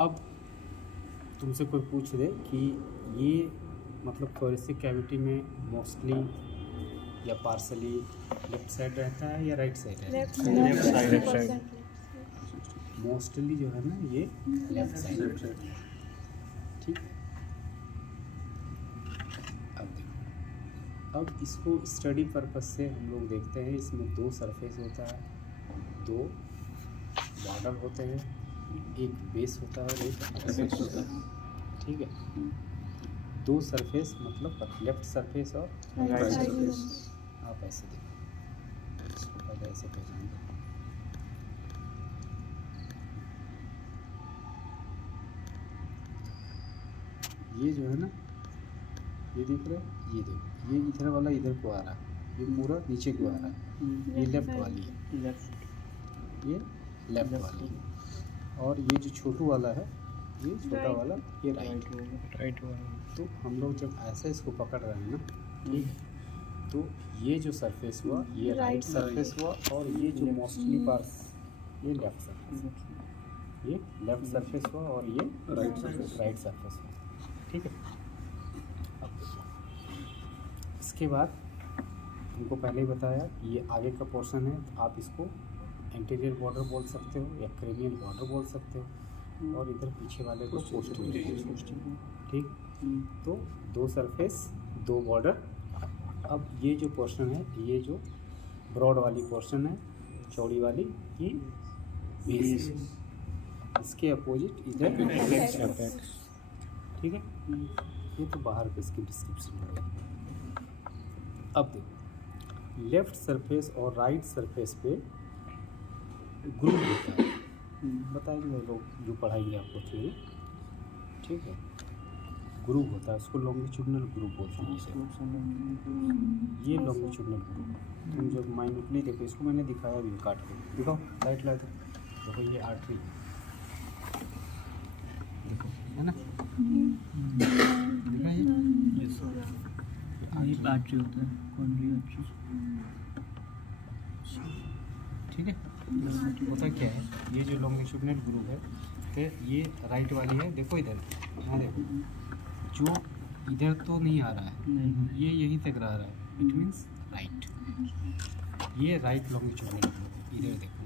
अब तुमसे कोई पूछ दे कि ये मतलब थोरेसिक कैविटी में मोस्टली या पार्सली लेफ्ट साइड रहता है या राइट साइड रहता है? Left side. मोस्टली जो है ना ये लेफ्ट साइड रहता है। ठीक। अब देखो, अब इसको स्टडी पर्पस से हम लोग देखते हैं। इसमें दो सरफेस होता है, दो बॉर्डर होते हैं, एक बेस होता है, एक एपेक्स होता है। ठीक है, दो सरफेस मतलब लेफ्ट सरफेस और राइट सरफेस। आप ऐसे देखो, इसको पहले ऐसे पहचान लो। ये जो है ना, ये दिख रहा है, ये देखो, ये इधर वाला इधर को आ रहा है, ये पूरा नीचे को आ रहा है, ये लेफ्ट वाली है, ये लेफ्ट वाली है। और ये जो छोटू वाला है, ये छोटा वाला, ये राइट वाला। तो हम लोग जब ऐसे इसको पकड़ रहे हैं ना, ठीक है, तो ये जो सरफेस हुआ ये राइट सरफेस हुआ, और ये जो मोस्टली पार्ट्स ये लेफ्ट सरफेस, ये लेफ्ट सरफेस हुआ, और ये राइट सरफेस हुआ। ठीक है। अब देखो, इसके बाद हमको पहले ही बताया कि ये आगे का पोर्शन है, तो आप इसको एंटीरियर बॉर्डर बोल सकते हो या क्रेनियल बॉर्डर बोल सकते हो, और इधर पीछे वाले को पोस्टीरियर। ठीक। तो दो सरफेस, दो बॉर्डर। अब ये जो पोर्शन है, ये जो ब्रॉड वाली पोर्शन है, चौड़ी वाली, ये बेस है। इसके अपोजिट इधर एपेक्स। ठीक है, ये तो बाहर पे इसकी डिस्क्रिप्शन है। अब देखो, लेफ्ट सरफेस और राइट सरफेस पे ग्रुप होता है, बताएंगे लोग जो पढ़ाएंगे आपको थ्योरी। ठीक है, ग्रुप होता है, उसको लॉन्गिट्यूडनल ग्रुप बोलते हैं। ये लॉन्गिट्यूडनल ग्रुप तुम जब माइन्यूटली देखो, इसको मैंने दिखाया भी काट के, दिखाओ लाइट लाइट देखो, ये आर्टरी देखो, है ना, दिखाइए, ये आर्टरी होता है, कॉर्नरी आर्टरी। ठीक है, होता क्या है, ये जो लॉन्गिट्यूडनल ग्रुप है, तो ये राइट वाली है, देखो इधर, यहाँ देखो, जो इधर तो नहीं आ रहा है, ये यहीं तक रह रहा है, इट मीन्स राइट। ये राइट लॉन्गिट्यूडनल ग्रुप है, इधर देखो,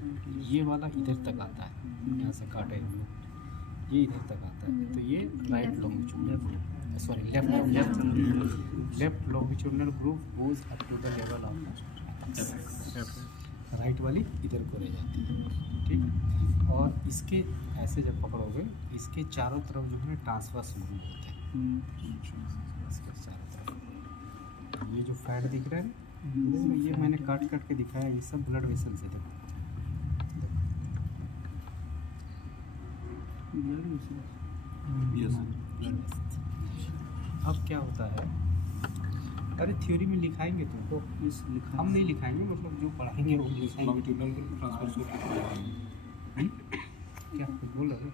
ये वाला इधर तक आता है, यहाँ से काटे हम लोग, ये इधर तक आता है, तो ये right longitudinal group, sorry left longitudinal group goes up to the level of right वाली इधर को रह जाती है। ठीक। और इसके ऐसे जब पकड़ोगे, इसके चारों तरफ जो है ट्रांसवर्स मूवमेंट होते हैं, इसके चारों तरफ ये जो फैट दिख रहा है ना, ये मैंने काट के दिखाया, ये सब ब्लड वेसल्स है। देखो, अब क्या होता है, अरे थ्योरी में लिखाएंगे तुमको, हम नहीं लिखाएंगे, मतलब जो पढ़ाएंगे वो लिखाएंगे। क्या कुछ बोल रहे हो?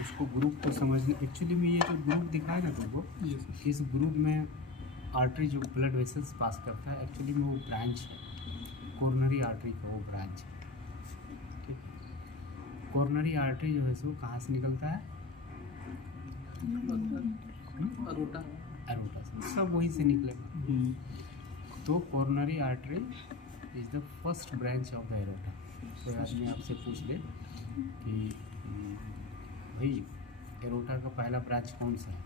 उसको ग्रुप को समझने, एक्चुअली में ये जो ग्रुप दिखाया ना तुमको, इस ग्रुप में आर्टरी जो ब्लड वेसल्स पास करता है, एक्चुअली में वो ब्रांच है, कोरोनरी आर्टरी का वो ब्रांच है। ठीक। कोरोनरी आर्टरी जो है सो कहाँ से निकलता है? एरोटा से, सब वहीं से निकलेगा। तो coronary artery is the first branch of the aorta. कोई आदमी आपसे पूछ ले कि भाई एरोटा का पहला ब्रांच कौन सा है?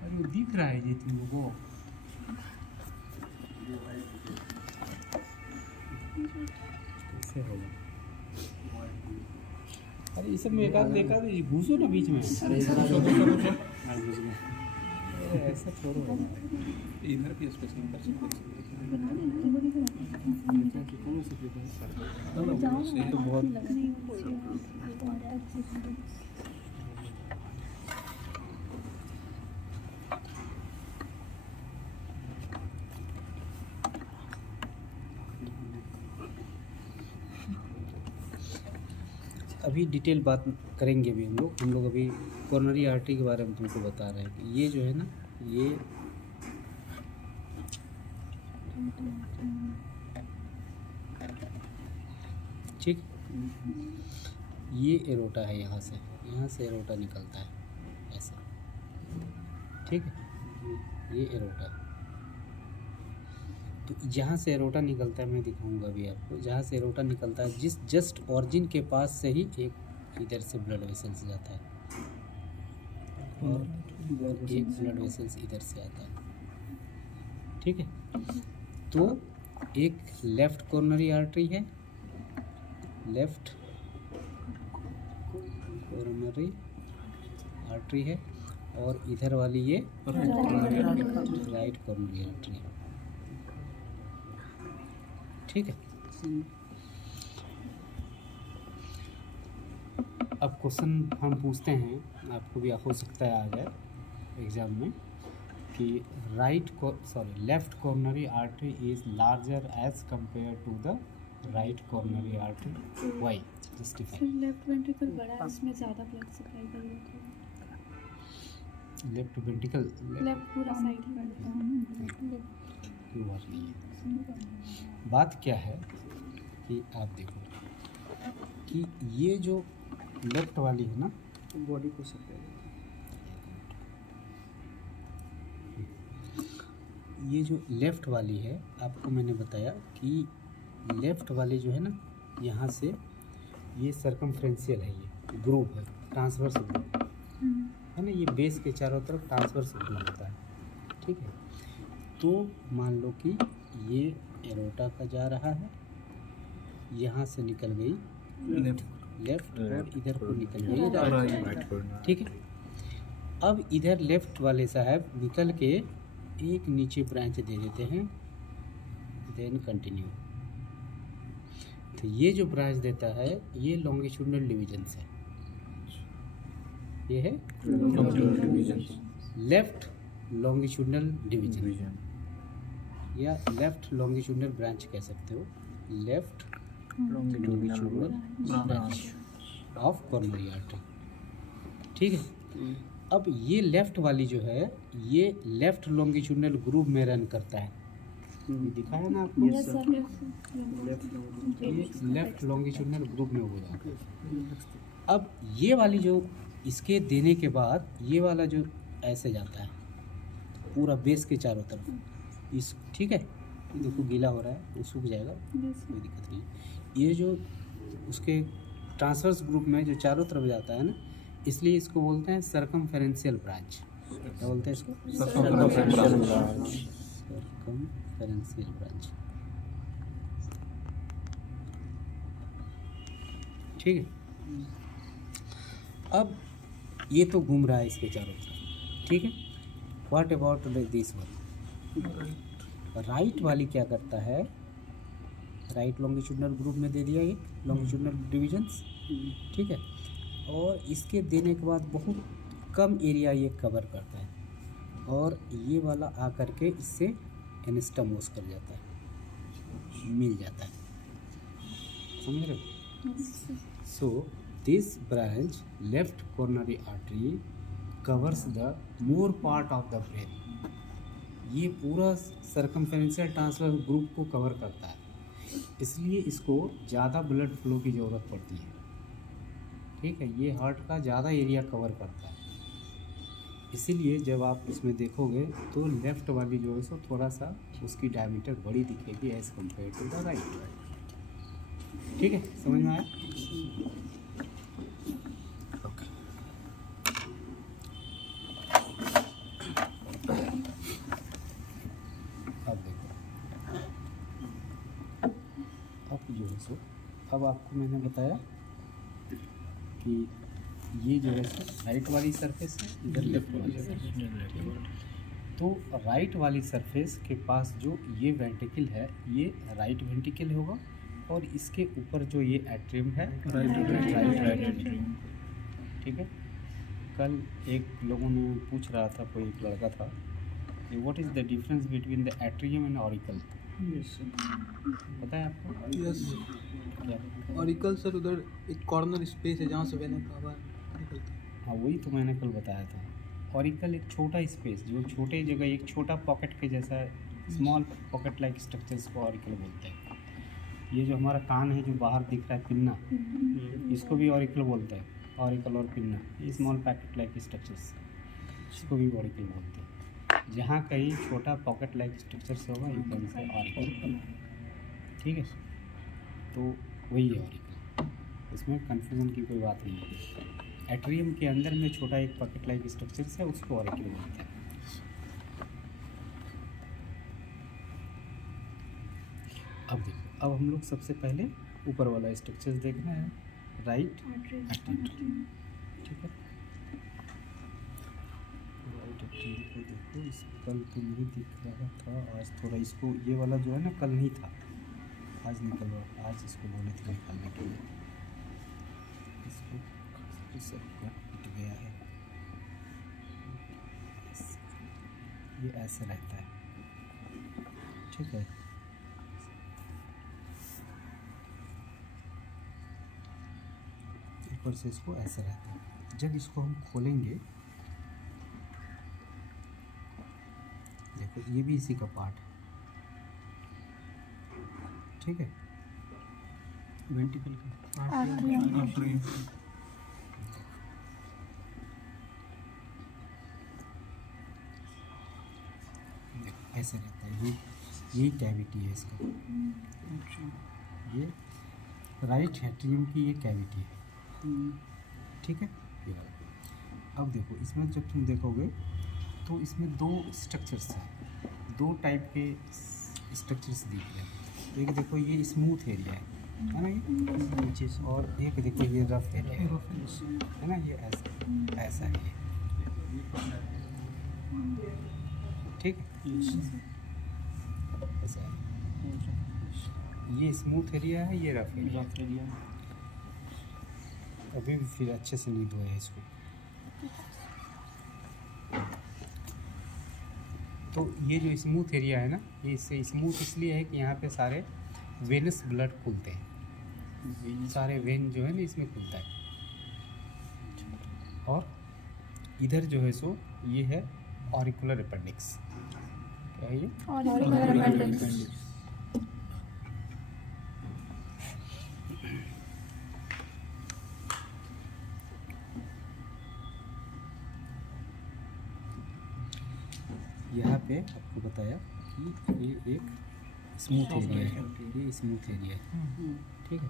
अरे वो दिख रहा है जी तुम लोगों को, कैसे होगा? अरे ये सब में एक आध देखा दीजिए, घुसो ना बीच में, ऐसा छोड़ो, इधर भी स्पेशल तो बहुत अभी डिटेल बात करेंगे भी हम लोग अभी कोरोनरी आर्टरी के बारे में तुमको बता रहे हैं कि ये जो है ना, ये ठीक। ये एरोटा है, यहाँ से एरोटा निकलता है ऐसे, ठीक है। ये एरोटा, तो जहाँ से एरोटा निकलता है मैं दिखाऊंगा अभी आपको। जहाँ से एरोटा निकलता है, जिस जस्ट ऑरिजिन के पास से ही एक इधर से ब्लड वेसल्स जाता है और एक ब्लड वेसल्स इधर से आता है, ठीक है। तो एक लेफ्ट कॉर्नरी आर्टरी है, लेफ्ट कॉर्नरी आर्टरी है, और इधर वाली ये राइट कॉर्नरी आर्टरी है, ठीक है। अब क्वेश्चन हम पूछते हैं, आपको भी हो सकता है आ जाए एग्जाम में, कि left coronary artery is larger as compare to the right coronary artery, why, justify. Left ventricle बड़ा है, इसमें ज़्यादा ब्लड सप्लाई कर रहा है। लेफ्ट वेंट्रिकल, लेफ्ट पूरा साइड ही बढ़ता है। कोई बात नहीं है। बात क्या है कि आप देखो कि ये जो लेफ्ट वाली है ना, बॉडी को सप्लाई, ये जो लेफ़्ट वाली है, आपको मैंने बताया कि लेफ़्ट वाली जो है ना, यहाँ से ये सर्कमफ्रेंशियल है, ये ग्रूव है, ट्रांसवर्स ग्रूव है ना, ये बेस के चारों तरफ ट्रांसवर्स ग्रूव होता है, ठीक है। तो मान लो कि ये एरोटा का जा रहा है, यहाँ से निकल गई लेफ्ट और इधर को निकल गई राइट, ठीक है। अब इधर लेफ्ट वाले साहब निकल के एक नीचे ब्रांच दे देते हैं, देन कंटिन्यू। तो ये जो ब्रांच देता है ये लॉन्गिट्यूडनल डिवीजन है, ये है लेफ्ट लॉन्गिट्यूडनल डिवीजन या लेफ्ट लॉन्गिट्यूडनल ब्रांच कह सकते हो, left longitudinal branch of coronary artery, ठीक है। अब ये लेफ्ट वाली जो है, ये लेफ्ट लॉन्गिट्यूडनल ग्रूव में रन करता है, दिखाया ना आपको, लेफ्ट लॉन्गिट्यूडनल ग्रूव में हो जाता है। अब ये वाली जो इसके देने के बाद ये वाला जो ऐसे जाता है पूरा बेस के चारों तरफ, इस, ठीक है। देखो गीला हो रहा है, वो सूख जाएगा, कोई दिक्कत नहीं। ये जो उसके ट्रांसवर्स ग्रुप में जो चारों तरफ जाता है ना, इसलिए इसको बोलते हैं सर्कमफेरेंशियल ब्रांच। क्या बोलते हैं इसको? सर्कमफेरेंशियल ब्रांच, ठीक है। अब ये तो घूम रहा है इसके चारों तरफ, ठीक है। What about this one? Right वाली क्या करता है, राइट लॉन्गिट्यूडनल ग्रुप में दे दिया ये लॉन्गिट्यूडनल डिविजन्स, ठीक है। और इसके देने के बाद बहुत कम एरिया ये कवर करता है, और ये वाला आकर के इससे एनास्टमोस कर जाता है, मिल जाता है, समझ रहे हो? So this branch left coronary artery covers the more part of the brain, ये पूरा सर्कमफेरेंशियल ट्रांसवर्स ग्रुप को कवर करता है, इसलिए इसको ज़्यादा ब्लड फ्लो की ज़रूरत पड़ती है, ठीक है। ये हार्ट का ज़्यादा एरिया कवर करता है, इसीलिए जब आप इसमें देखोगे तो लेफ़्ट वाली जो है सो थोड़ा सा उसकी डायमीटर बड़ी दिखेगी as compare to the right, ठीक है। समझ में आया? ओके। अब देखो, अब जो है सो, अब आपको मैंने बताया कि ये जो है राइट वाली सरफेस है, इधर लेफ्ट वाली सरफेस। तो राइट वाली सरफेस के पास जो ये वेंट्रिकल है, ये राइट वेंट्रिकल होगा, और इसके ऊपर जो ये एट्रियम है राइट एट्रियम, ठीक है। कल एक लोगों ने पूछ रहा था, कोई एक लड़का था, कि what is the difference between the atrium and auricle, पता है आपको? यस, क्या? ऑरिकल सर उधर एक कॉर्नर स्पेस है जहाँ से वेना का हवा निकलता है। हाँ, वही तो मैंने कल बताया था। ऑरिकल एक छोटा स्पेस, जो छोटे जगह एक छोटा पॉकेट के जैसा स्मॉल पॉकेट लाइक स्ट्रक्चर्स को ऑरिकल बोलते हैं। ये जो हमारा कान है जो बाहर दिख रहा है पिन्ना, इसको भी ऑरिकल बोलते हैं। ऑरिकल और पिन्ना, ये स्मॉल पैकेट लाइक स्ट्रक्चर्स, इसको भी ऑरिकल बोलते हैं। जहाँ कहीं छोटा पॉकेट लाइक स्ट्रक्चर्स होगा यू कैन से ऑरिकल। ठीक है, तो वही है ऑरिकल, इसमें कन्फ्यूजन की कोई बात नहीं है। एट्रियम के अंदर में छोटा एक पॉकेट लाइक स्ट्रक्चर्स है, उसको ऑरिकल बोलते हैं। अब देखो, अब हम लोग सबसे पहले ऊपर वाला स्ट्रक्चर्स देखना है, राइट एट्रियम। ठीक है, राइट एट्रियम को देखो, इस कल तो नहीं दिख रहा था, आज थोड़ा इसको, ये वाला जो है ना कल नहीं था, आज निकल रहा, आज इसको बोले थे निकालने के लिए, इसको सब कट गया है। ये ऐसे रहता है, ठीक है। ऊपर से इसको ऐसे रहता है। जब इसको हम खोलेंगे, देखो ये भी इसी का पार्ट है, ठीक है। वेंटिकल का देखो ऐसे रहता है, ये कैविटी है इसका, ये राइट एट्रियम की ये कैविटी है, ठीक है। ये वाला। अब देखो इसमें जब तुम देखोगे तो इसमें दो स्ट्रक्चर्स हैं, दो टाइप के स्ट्रक्चर्स दिख रहे हैं। एक देखो ये स्मूथ एरिया है ना, ये नीचे से, और एक देखो ये रफ एरिया है ना, ये ऐसा ऐसा है ये, ठीक है, ऐसा है। ये स्मूथ एरिया है, ये रफ एरिया। अभी भी फिर अच्छे से नहीं धोया इसको। तो ये जो स्मूथ एरिया है ना, ये इससे स्मूथ इसलिए है कि यहाँ पे सारे वेनस ब्लड खुलते हैं, सारे वेन जो है ना इसमें खुलता है। और इधर जो है सो ये है ऑरिकुलर अपेंडिक्स। क्या है ये? Auricular appendix. यहाँ पे आपको बताया कि ये एक स्मूथ एरिया है, ये स्मूथ एरिया है, ठीक है।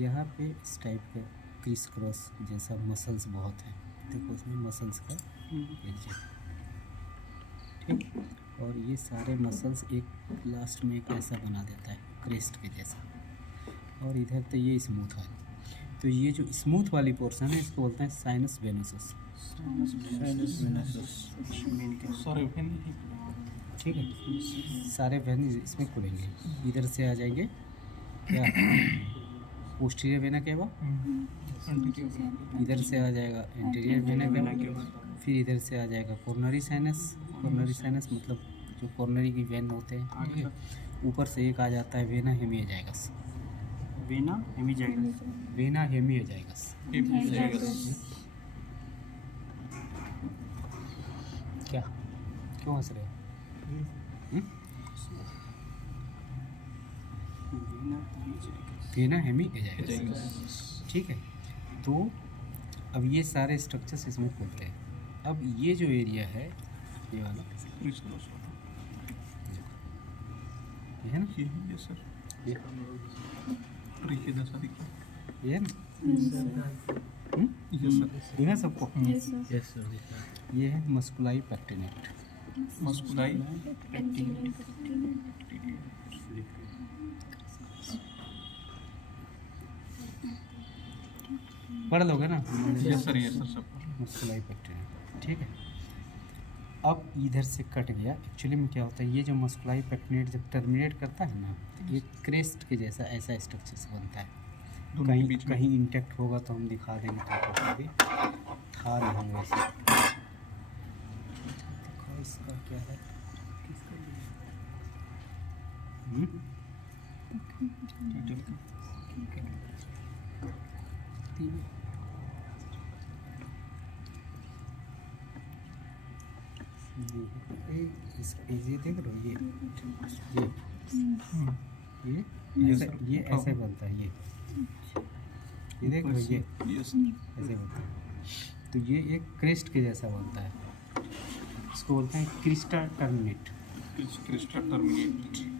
यहाँ पे इस टाइप का क्रिस क्रॉस जैसा मसल्स बहुत है, देखो इसमें मसल्स का एरिया, ठीक। और ये सारे मसल्स एक लास्ट में एक ऐसा बना देता है क्रेस्ट के जैसा, और इधर तो ये स्मूथ है। तो ये जो स्मूथ वाली पोर्शन है इसको बोलते हैं साइनस वेनोसस, ठीक है। सारे वेन इसमें खुलेंगे, इधर से आ जाएंगे क्या, पोस्टीरियर वेना केवा, इधर से आ जाएगा एंटीरियर वेना केवा, फिर इधर से आ जाएगा कोरोनरी साइनस। कोरोनरी साइनस मतलब जो कोरोनरी की वेन होते हैं, ठीक है। ऊपर से एक आ जाता है वेना हेमियोजाइगस, वेना हेमियोजाइगस। क्या, क्यों हंस रहे हो? वेना हेमियोजाइगस, ठीक है। तो अब ये सारे स्ट्रक्चर्स इसमें खुलते हैं। अब ये जो एरिया है ये वाला, ये है ना, ये सर, ये ये है ना, ये सर, ये है सबको। Yes sir. ये है मस्कुलाई पेक्टिनेट, मस्कुलाई पढ़ लोगे ना, ये सर, ये सर सब। मस्कुलाई पेक्टिनेट, ठीक है। अब इधर से कट गया, एक्चुअली में क्या होता है, ये जो मस्कुलाई पेक्टिनेट जब टर्मिनेट करता है ना, तो ये क्रेस्ट के जैसा ऐसा स्ट्रक्चर बनता है। कहीं कहीं इंटैक्ट होगा तो हम दिखा देंगे, तो अभी था नहीं वैसे। देखो इसका क्या है, ये देख रहे हो, ये ये ऐसे बनता है, ये देखो ये यस ऐसे बनता है। तो ये एक क्रेस्ट के जैसा बनता है, इसको बोलते हैं क्रिस्टा टर्मिनेट। क्रिस्टा टर्मिनेट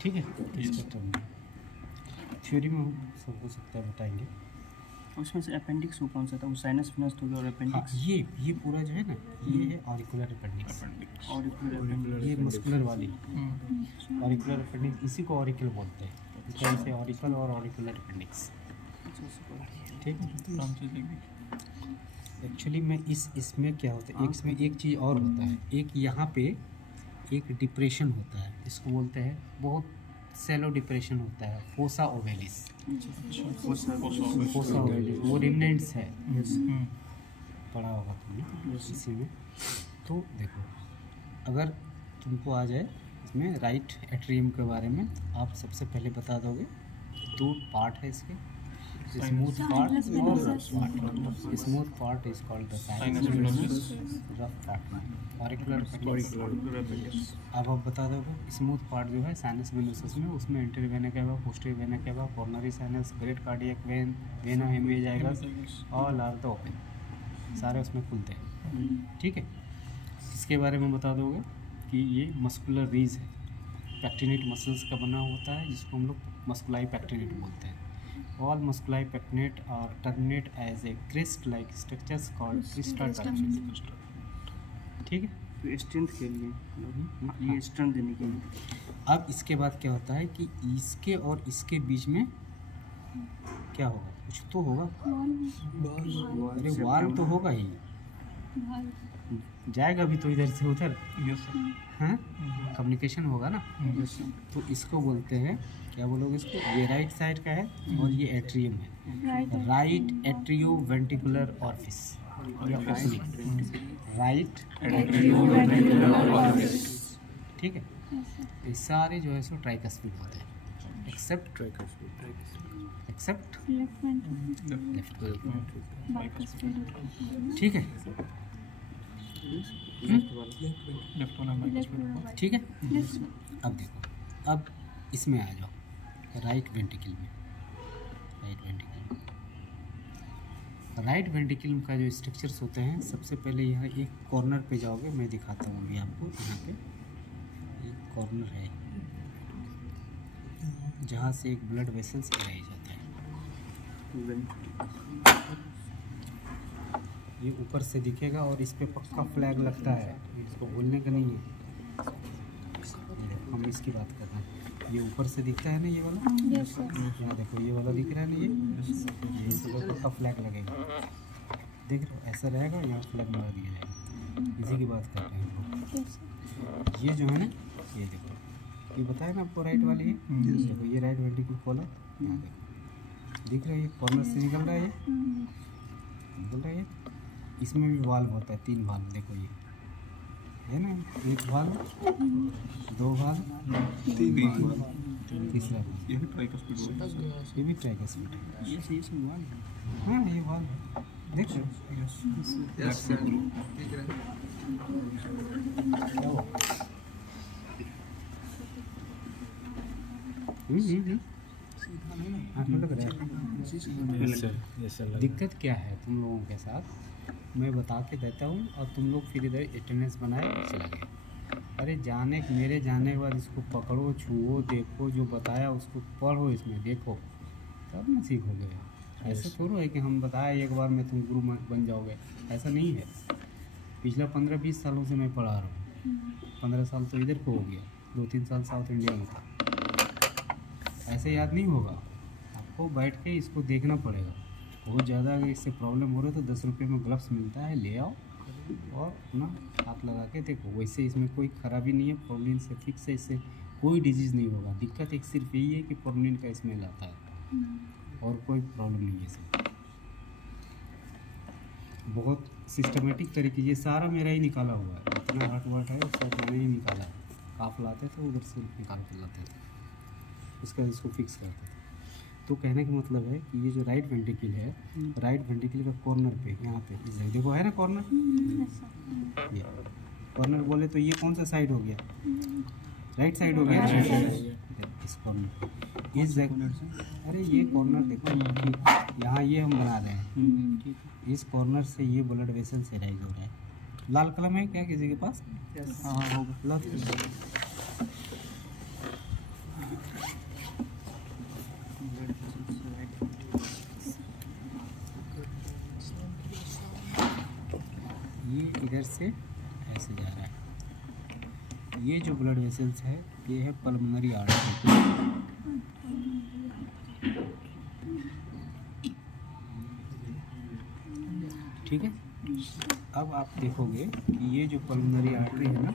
ठीक है, क्रिस्टा टर्मिनेट थ्योरी में सब हो सकता है, बताएंगे। उसमें से अपेंडिक्स वो कौन सा था? वो साइनस फिनस हो गया और हाँ, अपेंडिक्स ये पूरा जो है ना, ये है ऑरिकुलर अपेंडिक्स, और अपेंडिक्स। ये मस्कुलर वाली ऑरिकुलर अपेंडिक्स, इसी को ऑरिकल बोलते हैं, इस तरह से ऑरिकल और ऑरिकुलर अपेंडिक्स। ठीक है, एक्चुअली में इसमें क्या होता है, इसमें एक चीज़ और होता है, एक यहाँ पे एक डिप्रेशन होता है, इसको बोलते हैं, बहुत सेलो डिप्रेशन होता है, फोसा ओवेलिस। फोसा ओवेलिस वो रिमनेंट्स है, पढ़ा होगा तुमने इसी में। तो देखो, अगर तुमको आ जाए इसमें राइट एट्रियम के बारे में, आप सबसे पहले बता दोगे। दो पार्ट है इसके, स्मूथ पार्ट और rough part. Smooth part is called the sinus venosus, rough part auricular appendix. अब आप बता दोगे स्मूथ पार्ट जो है साइनस वेनोसस में, उसमें interior vena cava, posterior vena cava, coronary sinus, great cardiac vein, vena hemiazygos, all are the open, सारे उसमें खुलते हैं। ठीक है, इसके बारे में बता दोगे कि ये मस्कुलर रीज है, पैक्टिनेट मसल्स का बना होता है, जिसको हम लोग मस्कुलाई पैक्टिनेट बोलते हैं। All musculi pectinate are terminate as a crest-like structures called crista terminus. ठीक है, तो स्ट्रेंथ के लिए, ये स्ट्रेंथ देने के लिए। अब इसके बाद क्या होता है कि इसके और इसके बीच में क्या होगा, कुछ तो होगा। अरे वाल तो होगा ही, जाएगा भी तो इधर से उधर, यस सर हाँ, कम्युनिकेशन होगा ना। तो इसको बोलते हैं, क्या बोलोगे इसको, ये राइट साइड का है और ये एट्रियम है, right atrio ventricular orifice, right atrio ventricular orifice. ठीक है, ये सारे जो है सो ट्राइकस्पिड होते हैं, एक्सेप्ट लेफ्ट। ठीक है, लेफ्ट वाला माइक्रोस्कोप ठीक है। अब देखो, अब इसमें आ जाओ राइट वेंट्रिकल में। राइट वेंट्रिकल का जो स्ट्रक्चर्स होते हैं, सबसे पहले यहाँ एक कॉर्नर पे जाओगे, मैं दिखाता हूँ अभी आपको। यहाँ पे एक कॉर्नर है जहाँ से एक ब्लड वेसल्स एराइज जाता है, ये ऊपर से दिखेगा और इस पे पक्का फ्लैग लगता है, इसको भूलने का नहीं है। हम इसकी बात कर रहे हैं, ये ऊपर से दिखता है ना, ये वाला, यहाँ देखो ये वाला दिख रहा है ना, ये इस पर पक्का फ्लैग लगेगा, देख रहे हो, ऐसा रहेगा, यहाँ फ्लैग मार दिया जाएगा, इसी की बात कर रहे हैं। ये जो है ना, ये देखो, ये बताया ना आपको राइट वाली है, देखो ये राइट वेंट्रिकल कॉलर, यहाँ देखो दिख रहा है, ये कॉर्नर से निकल रहा है, ये निकल रहा है। इसमें भी वाल्व होता है, 3 वाल्व, देखो ये है ना, एक वाल्व, 2 वाल्व, 3 वाल्व, तीसरा वाल्व, ये भी ट्राइकस्पिड होता है ये भी ट्राइकस्पिड है। ये सब हुआ ना। हाँ, ये वाल्व देख रहे हो, यस सर क्या हुआ? आपको लग रहा है? दिक्कत क्या है तुम लोगों के साथ, मैं बता के देता हूँ और तुम लोग फिर इधर अटेंडेंस बनाए और चला गए। अरे मेरे जाने के बाद इसको पकड़ो, छुओ, देखो, जो बताया उसको पढ़ो, इसमें देखो, तब ना सीखोगे। ऐसा थोड़ा है कि हम बताए एक बार में तुम गुरु बन जाओगे, ऐसा नहीं है। पिछला 15-20 सालों से मैं पढ़ा रहा हूँ, 15 साल तो इधर को हो गया, 2-3 साल साउथ इंडिया में था। ऐसे याद नहीं होगा, आपको बैठ के इसको देखना पड़ेगा। बहुत ज़्यादा अगर इससे प्रॉब्लम हो रहा है तो 10 रुपये में ग्लव्स मिलता है, ले आओ और अपना हाथ लगा के देखो। वैसे इसमें कोई खराबी नहीं है, फॉर्मलिन से फिक्स है, इससे कोई डिजीज़ नहीं होगा। दिक्कत एक सिर्फ यही है कि फॉर्मलिन का स्मेल आता है, और कोई प्रॉब्लम नहीं है इसमें। बहुत सिस्टमेटिक तरीके, ये सारा मेरा ही निकाला हुआ है, इतना हट वट है सब मैंने ही निकाला है। काफ लाते थे उधर से निकाल कर लाते थे, उसके बाद इसको फिक्स करते थे। तो कहने का मतलब है कि ये जो राइट वेंट्रिकल है, राइट वेंट्रिकल का कॉर्नर पे यहाँ पे इस जगह देखो है ना कॉर्नर, ये कॉर्नर बोले तो ये कौन सा साइड हो गया, राइट साइड हो गया। इस कॉर्नर पे इस जगह, अरे ये कॉर्नर देखो ठीक, यहाँ ये हम बना रहे हैं, इस कॉर्नर से ये ब्लड वेसल से राइज हो रहा है। लाल कलम है क्या किसी के पास? हाँ होगा। ला ये इधर से ऐसे जा रहा है, ये जो ब्लड वेसल्स है ये है पल्मोनरी आर्टरी। ठीक है, अब आप देखोगे कि ये जो पल्मोनरी आर्टरी है ना,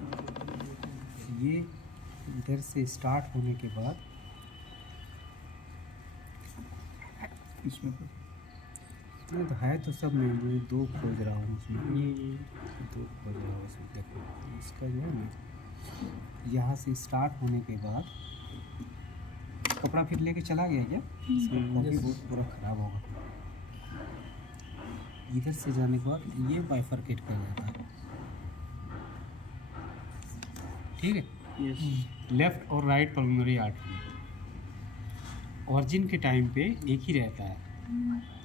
ये इधर से स्टार्ट होने के बाद इसमें नहीं तो है तो सब में, मुझे दो खोज रहा हूँ उसमें, ये दो खोज रहा हूँ उसमें। देखो इसका जो है ना, यहाँ से स्टार्ट होने के बाद कपड़ा फिर लेके चला गया क्या? इसका कॉपी बहुत पूरा ख़राब होगा। इधर से जाने के बाद ये बाइफरकेट कर जाता है, ठीक है। लेफ्ट और राइट पल्मोनरी आर्टरी ऑरिजिन के टाइम पे एक ही रहता है,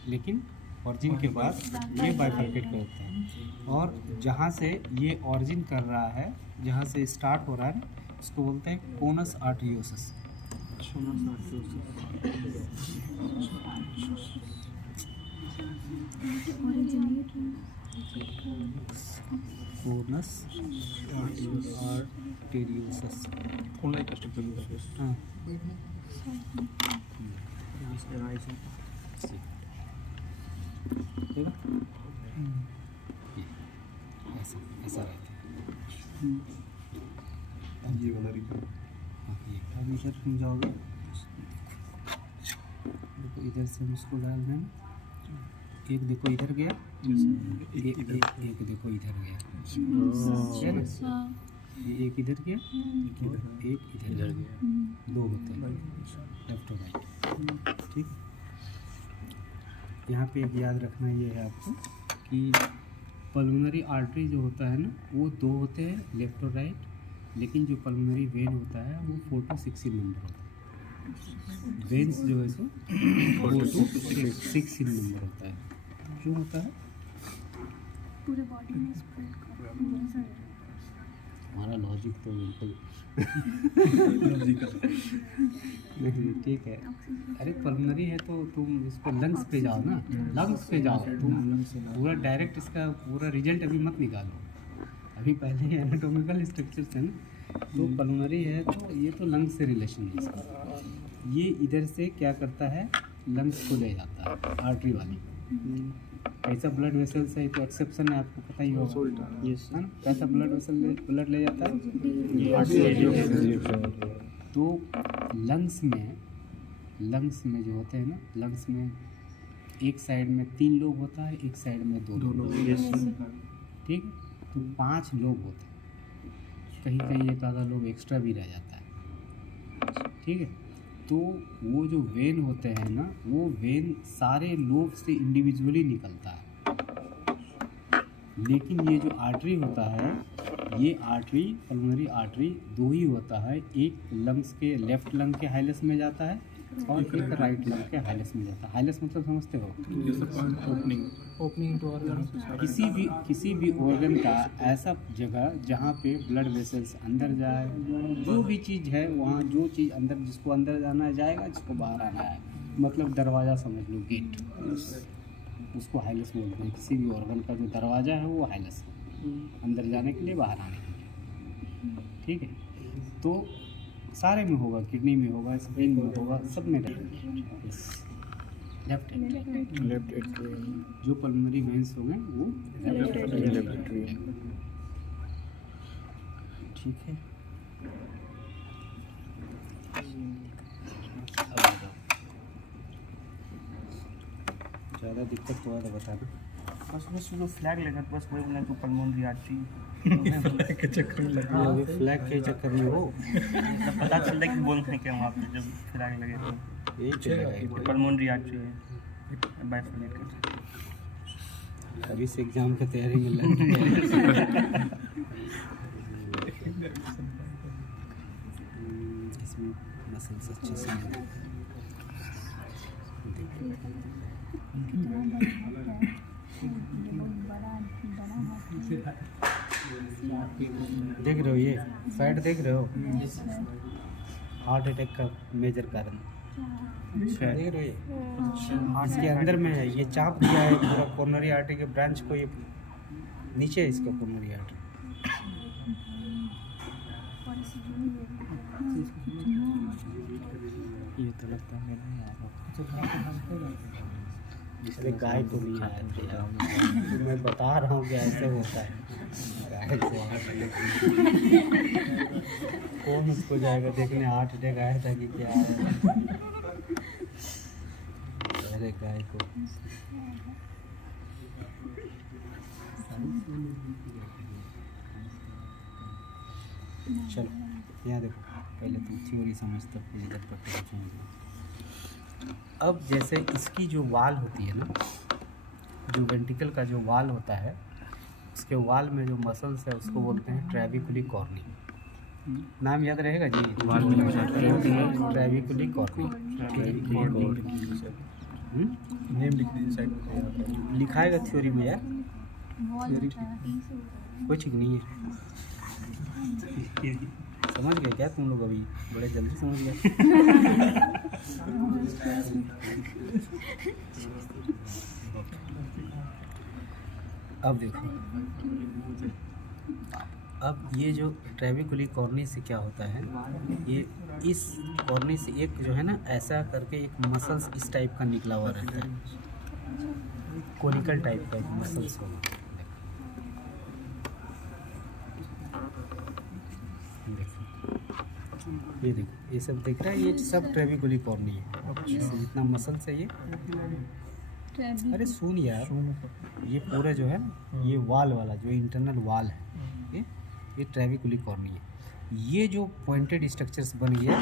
लेकिन ऑरिजिन के बाद ये बाइफरकेट करता है, और जहाँ से ये ऑरिजिन कर रहा है, जहाँ से स्टार्ट हो रहा है, उसको बोलते हैं कोनस आर्टरियोसिस। कोनस आर्टेरियोसिस, कौन सा स्ट्रक्चर यूज हाँ ठीक है, ऐसा ऐसा रहता है। ये वाला रिपोर्ट हाँ, ये अब इधर तुम जाओगे, देखो इधर से हम इसको डाल दें, एक देखो इधर गया, एक देखो इधर गया, है ना, ये एक इधर गया और एक इधर गया, दो होते हैं लेफ्ट और राइट। ठीक, यहाँ पे एक याद रखना ये है आपको कि पल्मोनरी आर्टरी जो होता है ना, वो दो होते हैं लेफ्ट और राइट, लेकिन जो पल्मोनरी वेन होता है वो 4 to 16 नंबर होता है। वेन्स जो है सो 4 to 16 नंबर होता है। क्यों होता है? पूरे बॉडी में स्प्रेड कर, हमारा लॉजिक तो बिल्कुल नहीं ठीक है। अरे पल्मोनरी है तो तुम इसको लंग्स पे जाओ ना, लंग्स पे जाओ तुम, पूरा डायरेक्ट इसका पूरा रिजल्ट अभी मत निकालो, अभी पहले एनाटॉमिकल स्ट्रक्चर्स है ना। तो पल्मोनरी है तो ये तो लंग्स से रिलेशन है इसका, ये इधर से क्या करता है, लंग्स को ले जाता है, आर्टरी वाली। कैसा ब्लड वेसल्स है तो एक्सेप्शन है, आपको पता ही होगा, है ना, कैसा ब्लड वेसल ब्लड ले जाता है। तो लंग्स में जो होते हैं ना, लंग्स में एक साइड में 3 लोब होता है, एक साइड में 2 लोब, ठीक है। तो 5 लोब होते हैं, कहीं कहीं एक आधा लोब एक्स्ट्रा भी रह जाता है, ठीक है। तो वो जो वेन होते हैं ना, वो वेन सारे लोब से इंडिविजुअली निकलता है, लेकिन ये जो आर्टरी होता है, ये आर्टरी पल्मोनरी आर्टरी 2 ही होता है, एक लंग्स के लेफ्ट लंग के हाइलस में जाता है और एक राइट लंग के हाइलस में जाता है। हाइलस मतलब समझते हो, ओपनिंग टू ऑर्गन, किसी भी ऑर्गन का ऐसा जगह जहाँ पे ब्लड वेसल्स अंदर जाए, जो भी चीज़ है वहाँ, जो चीज़ अंदर, जिसको अंदर जाना है जाएगा, जिसको बाहर आना है, मतलब दरवाज़ा समझ लो, गेट, उसको हाइलस बोलते हैं। किसी भी ऑर्गन का जो दरवाज़ा है वो हाइलस है, अंदर जाने के लिए, बाहर आने के लिए, ठीक है। तो सारे में होगा, किडनी में होगा, स्प्लेन में होगा, सब में रहेगा। लेफ्ट जो पल्मोनरी वेन्स हो गए वो लेफ्ट, ठीक है। ज़्यादा दिक्कत हुआ तो बता दो। बस जो फ्लैग लगा बस वही बोला तो पल्मोनरी आर्टरी के चक्कर में लगा। फ्लैग के चक्कर में हो, पता चल रहा है कि बोलते हैं क्या वहाँ पे जब फ्लैग लगे तो यही चलेगा। पल्मोनरी आर्टरी है बाइफोलेट करते हैं। अभी से एग्जाम की तैयारी में लग गए। इसमें मसल्स अच्छे से देख रहे हो, ये फैट देख रहे हो, हार्ट अटैक का मेजर कारण देख रहे हो। ये इसके अंदर में है, ये चाप दिया है पूरा कोरोनरी आर्टरी के ब्रांच को, ये नीचे है इसका कोरोनरी आर्टरी। ये तो लगता है नहीं आ रहा। अरे गाय को नहीं आया था यार, मैं बता रहा हूँ कि ऐसे होता है। गाय को कौन उसको जाएगा देखने हार्ट अटैक आया था कि क्या आया। अरे गाय को चलो यहाँ देखो, पहले तुम थ्योरी समझते हो, फिर इधर प्रैक्टिकल समझो। अब जैसे इसकी जो वाल होती है ना, जो वेंट्रिकल का जो वाल होता है, उसके वाल में जो मसल्स है उसको बोलते हैं ट्रेविकुली कॉर्नी। नाम याद रहेगा जी, ट्रेविकुली कॉर्नी। नेम लिख दीजिए साइड में। लिखाएगा थ्योरी में यार, कोई ठीक नहीं है। समझ गए क्या तुम लोग? अभी बड़े जल्दी समझ गए। अब देखो, अब ये जो ट्रेविकुली कॉर्नी से क्या होता है, ये इस कॉर्नी से एक जो है ना ऐसा करके एक मसल्स इस टाइप का निकला हुआ रहता है, कोनिकल टाइप का एक मसल्स होगा। ये देखो, ये सब दिख रहा है, ये सब ट्रेविकुली कॉर्नी है। इसमें जितना मसल्स है ये, अरे सुन यार, ये पूरा जो है ना, ये वाल वाला जो इंटरनल वाल है, ये ट्रेविकुली कॉर्नी है। ये जो पॉइंटेड स्ट्रक्चर्स बन गया,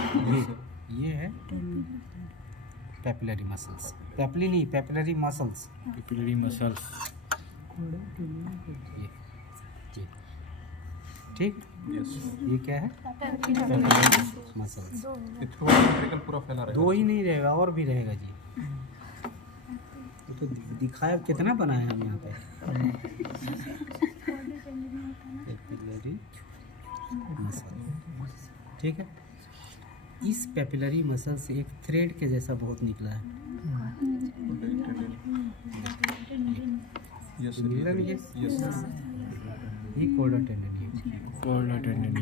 ये है पैपिलरी मसल्स। पैपिली नहीं, पैपिलरी मसल्स। Capillary muscles. ये ठीक, यस। ये क्या है? Papillary muscles. वेंट्रिकल पूरा फैला रहेगा। दो ही नहीं रहेगा, और भी रहेगा जी। तो दिखाया कितना बनाया हम यहाँ पे। पैपिलरी मसल, ठीक है। इस पैपिलरी मसल से एक थ्रेड के जैसा बहुत निकला है। यस मिला नहीं है? यस ये कॉर्डा टेंडन है। Chorda tendon.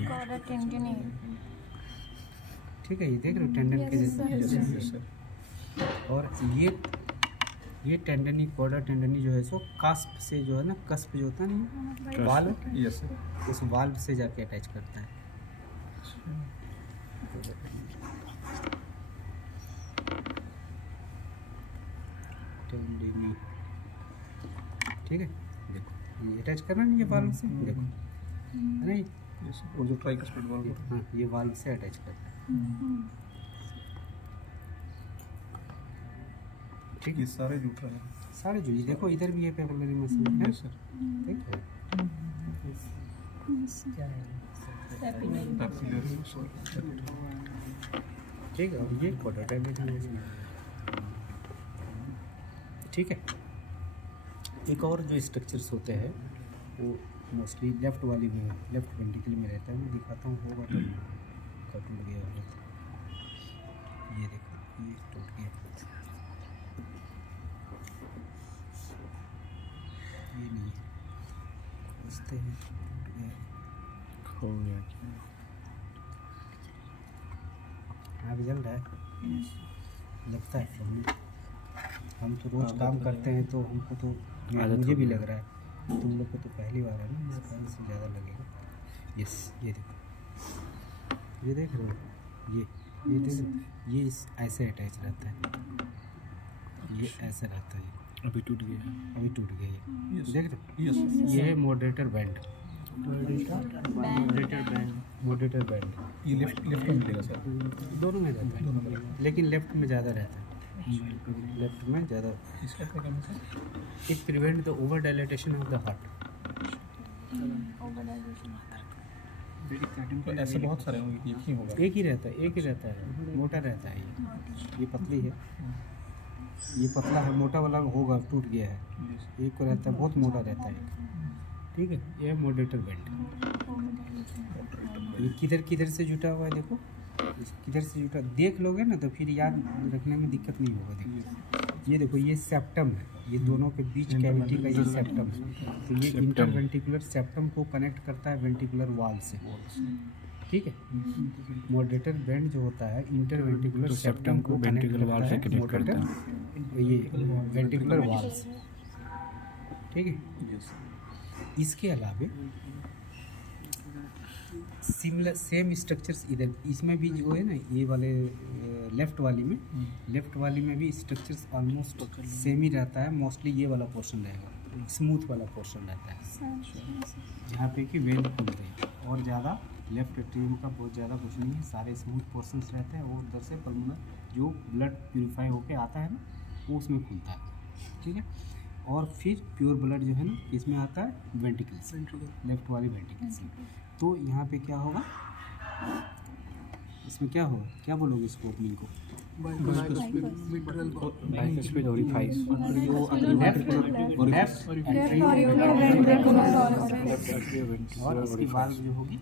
ठीक है, ये देख रहे हो टेंडन के जैसा। Yes sir. और ये टेंडनी, कॉर्डा टेंडनी जो है सो कास्प से जो है ना, कस्प जो होता है ना वाल, यस सर। उस वाल्व से जाके अटैच करता है। टेंडनी, ठीक है। देखो ये अटैच करना नहीं, ये वाल्व से, देखो है नहीं, यस सर। और जो ट्राइकस्पिड वाल्व है। हाँ, ये वाल्व से अटैच करता है। ठीक ये सारे जुट रहे हैं। सारे जो, ये देखो इधर भी है पैपिलरी मसल है, यस सर। ठीक है। Capillary muscle. ठीक है, और ये कॉर्डा टेंडन है, ठीक है। एक और जो स्ट्रक्चर्स होते हैं वो मोस्टली लेफ्ट वाली में, लेफ्ट वेंट्रिकल में रहता है। मैं दिखाता हूँ, होगा तो टूट गया होगा। ये देखो, ये टूट गया, ये नहीं है, खोजते हैं, टूट गया, खो गया। आग जल रहा है, लगता है। हम तो रोज काम करते हैं तो हमको तो, मुझे भी लग रहा है, तुम लोग को तो पहली बार है ना, इस कारण से ज़्यादा लगेगा। यस, ये देखो, ये देख रहे हो, ये देख रहे हो, ये इस ऐसे अटैच रहता है, ये ऐसे रहता है। अभी टूट गया। अभी टूट गया ये, यस देख रहे हो, यस। ये है मॉडरेटर बैंड। मॉडरेटर बैंड ये लेफ्ट लेफ्ट में मिलेगा सर। दोनों में रहता दोनों में है, लेकिन लेफ्ट में ज़्यादा रहता है। लेफ्ट में ज़्यादा। इसका क्या काम है sir? It prevent the over dilatation of the heart. तो ऐसे बहुत सारे होंगे कि एक ही होगा। एक ही रहता है, मोटा रहता है ये पतली है, ये पतला है, मोटा वाला होगा टूट गया है। एक को रहता है बहुत मोटा रहता है, ठीक है। ये मॉडरेटर बेल्ट, ये किधर किधर से जुटा हुआ है देखो, किधर से जुटा देख लोगे ना तो फिर याद रखने में दिक्कत नहीं होगा। देखो ये देखो, ये सेप्टम है, ये दोनों के बीच कैविटी का ये सेप्टम है। तो ये इंटरवेंटिकुलर सेप्टम को कनेक्ट करता है वेंटिकुलर वॉल से, ठीक है। मॉडरेटर बैंड जो होता है इंटरवेंटिकुलर सेप्टम को वेंटिकुलर वॉल से कनेक्ट करता है, ये वेंटिकुलर वॉल से, ठीक है। इसके अलावा सिमिलर सेम स्ट्रक्चर्स इधर इसमें भी जो है ना, ये वाले लेफ्ट वाली में भी स्ट्रक्चर्स ऑलमोस्ट सेम ही रहता है। मोस्टली ये वाला पोर्शन रहेगा, स्मूथ वाला पोर्शन रहता है, जहाँ पे कि वेन खुल रही है। और ज़्यादा लेफ्ट एट्रियम का बहुत ज़्यादा कुछ नहीं है, सारे स्मूथ पोर्शंस रहते हैं। और उधर से पल्मोनर जो ब्लड प्यूरिफाई होके आता है ना, वो उसमें खुलता है, ठीक है। और फिर प्योर ब्लड जो है ना, इसमें आता है वेंटिकल्स, लेफ्ट वाली वेंटिकल्स। तो यहाँ पे क्या होगा, इसमें क्या होगा, क्या बोलोगे इसको ओपनिंग को? और इसकी बात जो होगी,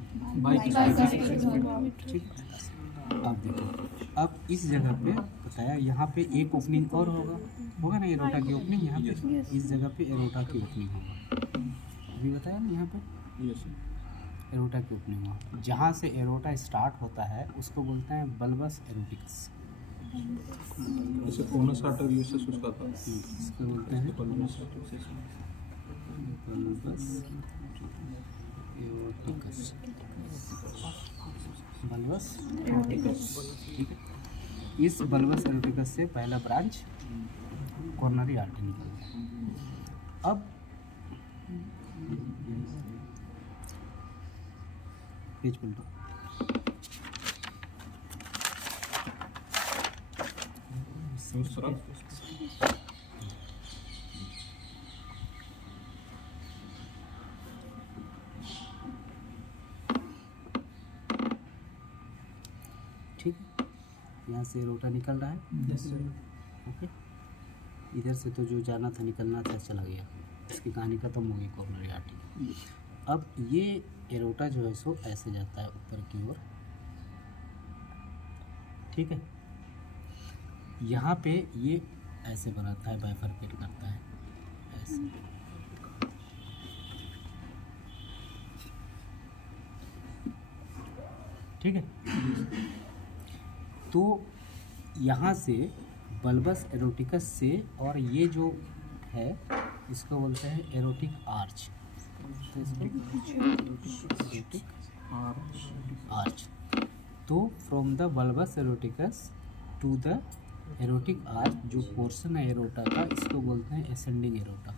अब देखो, अब इस जगह पे बताया, यहाँ पे एक ओपनिंग और होगा ना, एरोटा की ओपनिंग। यहाँ पे इस जगह पे एरोटा की ओपनिंग होगा, अभी बताया ना, यहाँ पे एरोटा की ओपनिंग हुआ। जहाँ से एरोटा स्टार्ट होता है उसको बोलते हैं बल्बस एरोटिकस। जैसे कोनस आर्टरी से उसका था, इसको बोलते हैं बल्बस एरोटिकस, बल्बस एरोटिकस, ठीक है। इस बल्बस एरोटिकस से पहला ब्रांच कॉर्नरी आर्टरी निकलता है। अब पेज पलटो, उस तरफ ठीक है। यहाँ से एरोटा निकल रहा है, ओके। इधर से तो जो जाना था, निकलना था, चला गया, इसकी कहानी खत्म हो गई कॉर्नरी आर्टरी। अब ये एरोटा जो है सो ऐसे जाता है ऊपर की ओर, ठीक है। यहाँ पे ये ऐसे बनाता है, बाइफरकेट करता है ऐसे, ठीक है। तो यहाँ से बल्बस एरोटिकस से, और ये जो है इसको बोलते हैं एरोटिक आर्च, आर्च। तो from the bulbus aorticus to the aortic arch, जो पोर्शन है एरोटा का, इसको बोलते हैं एसेंडिंग एरोटा,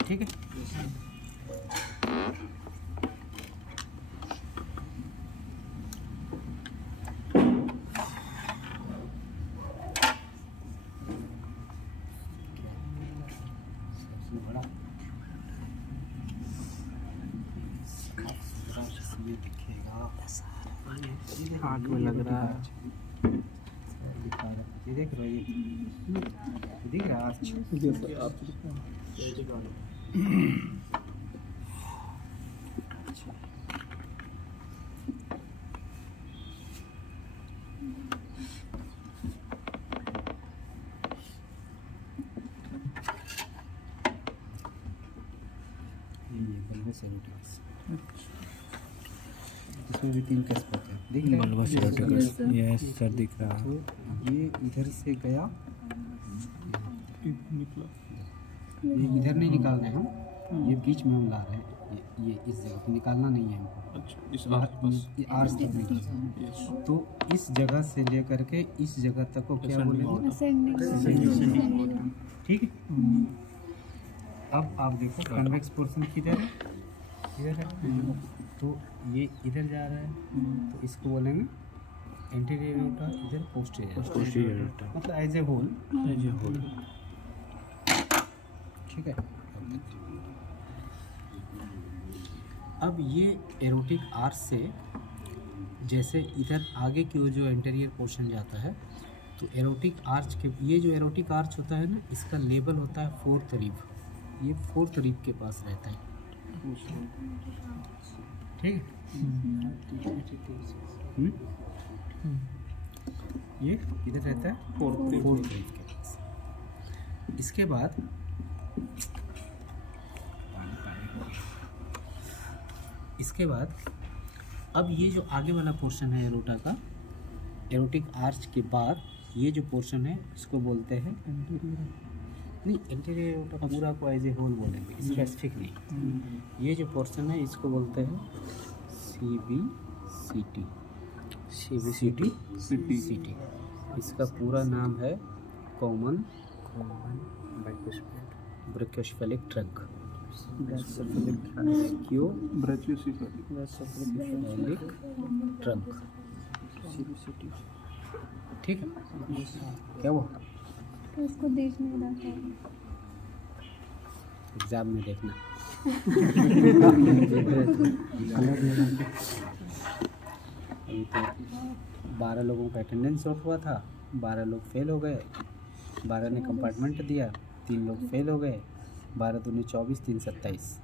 ठीक है। बड़ा इसमें दिखेगा, आँख में लग रहा है। ये देख रहे हो, ये दिख रहा है आर्च, इसमें भी 3 कैस होते हैं, दिख रहा है? यस सर, दिख रहा है। तो ये इधर से गया, निकला। ये इधर नहीं निकाल रहे हम, ये बीच में हम ला रहे हैं, ये इस जगह को निकालना नहीं है हमको, अच्छा, इस आस-पास। ये आर्च तक निकलना यस। है। तो इस जगह से लेकर के इस जगह तक को क्या बोलेंगे? असेंडिंग ठीक है। अब आप देखो कन्वेक्स पोर्शन किधर है? इधर है। तो ये इधर जा रहा है, तो इसको बोलेंगे एंटीरियर एओर्टा, इधर पोस्टीरियर एओर्टा, मतलब एज ए होल। ठीक है। अब ये एरोटिक आर्च से जैसे इधर आगे की ओर जो एंटीरियर पोर्शन जाता है, तो एरोटिक आर्च के ये जो एरोटिक आर्च होता है ना, इसका लेवल होता है 4th रिब। ये 4th रिब के पास रहता है। ठीक है। ये इधर रहता है 4th रिब के पास। इसके बाद अब ये जो आगे वाला पोर्शन है एरोटा का, एरोटिक आर्च के बाद ये जो पोर्शन है इसको बोलते हैं नहीं, एंटीरियर एओर्टा का पूरा को एज ए होल बोलेंगे, स्पेसिफिक नहीं। ये जो पोर्शन है इसको बोलते हैं CBCT। इसका पूरा नाम है common brachiocephalic trunk. Brachiocephalic trunk. ठीक है। क्या हुआ? तो उसको देख नहीं रहा था। एग्जाम में देखना। अभी तो 12 लोगों का अटेंडेंस आउट हुआ था, 12 लोग फेल हो गए, 12 ने कंपार्टमेंट दिया, 3 लोग फेल हो गए, 12 दूनी 24, 3 27।